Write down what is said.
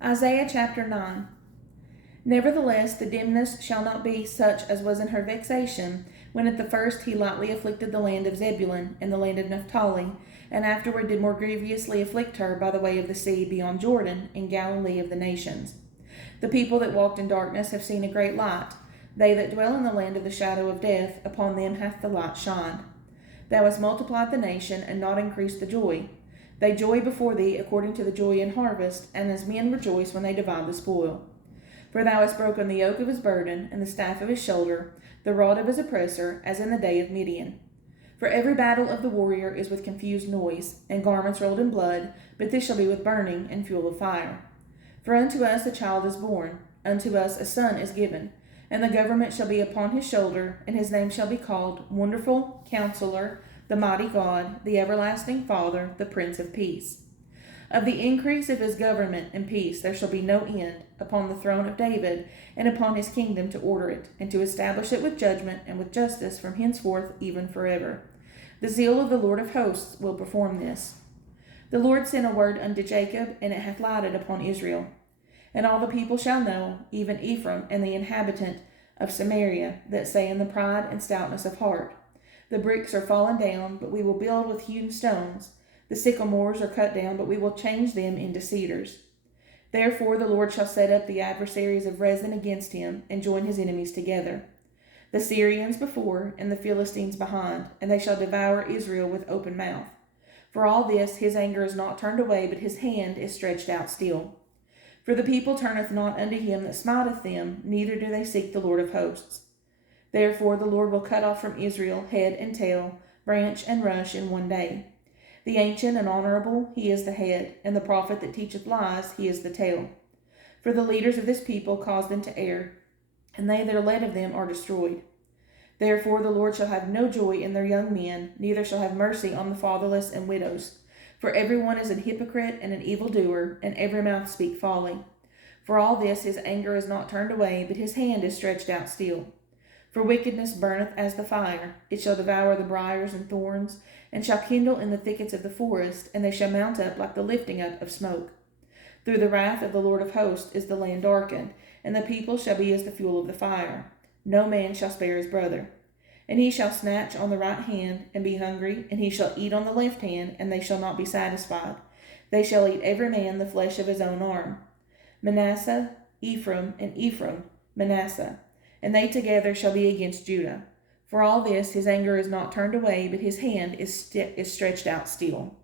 Isaiah chapter 9. Nevertheless, the dimness shall not be such as was in her vexation, when at the first he lightly afflicted the land of Zebulun and the land of Naphtali, and afterward did more grievously afflict her by the way of the sea beyond Jordan, in Galilee of the nations. The people that walked in darkness have seen a great light. They that dwell in the land of the shadow of death, upon them hath the light shined. Thou hast multiplied the nation, and not increased the joy. They joy before thee according to the joy in harvest, and as men rejoice when they divide the spoil. For thou hast broken the yoke of his burden, and the staff of his shoulder, the rod of his oppressor, as in the day of Midian. For every battle of the warrior is with confused noise, and garments rolled in blood, but this shall be with burning and fuel of fire. For unto us a child is born, unto us a son is given, and the government shall be upon his shoulder, and his name shall be called Wonderful, Counselor, the Mighty God, the Everlasting Father, the Prince of Peace. Of the increase of his government and peace there shall be no end, upon the throne of David, and upon his kingdom to order it, and to establish it with judgment and with justice from henceforth even forever. The zeal of the Lord of hosts will perform this. The Lord sent a word unto Jacob, and it hath lighted upon Israel. And all the people shall know, even Ephraim and the inhabitant of Samaria, that say in the pride and stoutness of heart, the bricks are fallen down, but we will build with hewn stones. The sycamores are cut down, but we will change them into cedars. Therefore the Lord shall set up the adversaries of Rezin against him, and join his enemies together. The Syrians before, and the Philistines behind, and they shall devour Israel with open mouth. For all this his anger is not turned away, but his hand is stretched out still. For the people turneth not unto him that smiteth them, neither do they seek the Lord of hosts. Therefore the Lord will cut off from Israel head and tail, branch and rush in one day. The ancient and honorable, he is the head, and the prophet that teacheth lies, he is the tail. For the leaders of this people cause them to err, and they that are led of them are destroyed. Therefore the Lord shall have no joy in their young men, neither shall have mercy on the fatherless and widows. For every one is an hypocrite and an evildoer, and every mouth speak folly. For all this his anger is not turned away, but his hand is stretched out still. For wickedness burneth as the fire, it shall devour the briars and thorns, and shall kindle in the thickets of the forest, and they shall mount up like the lifting up of smoke. Through the wrath of the Lord of hosts is the land darkened, and the people shall be as the fuel of the fire. No man shall spare his brother. And he shall snatch on the right hand, and be hungry, and he shall eat on the left hand, and they shall not be satisfied. They shall eat every man the flesh of his own arm. Manasseh, Ephraim, and Ephraim, Manasseh, and they together shall be against Judah. For all this his anger is not turned away, but his hand is stretched out still.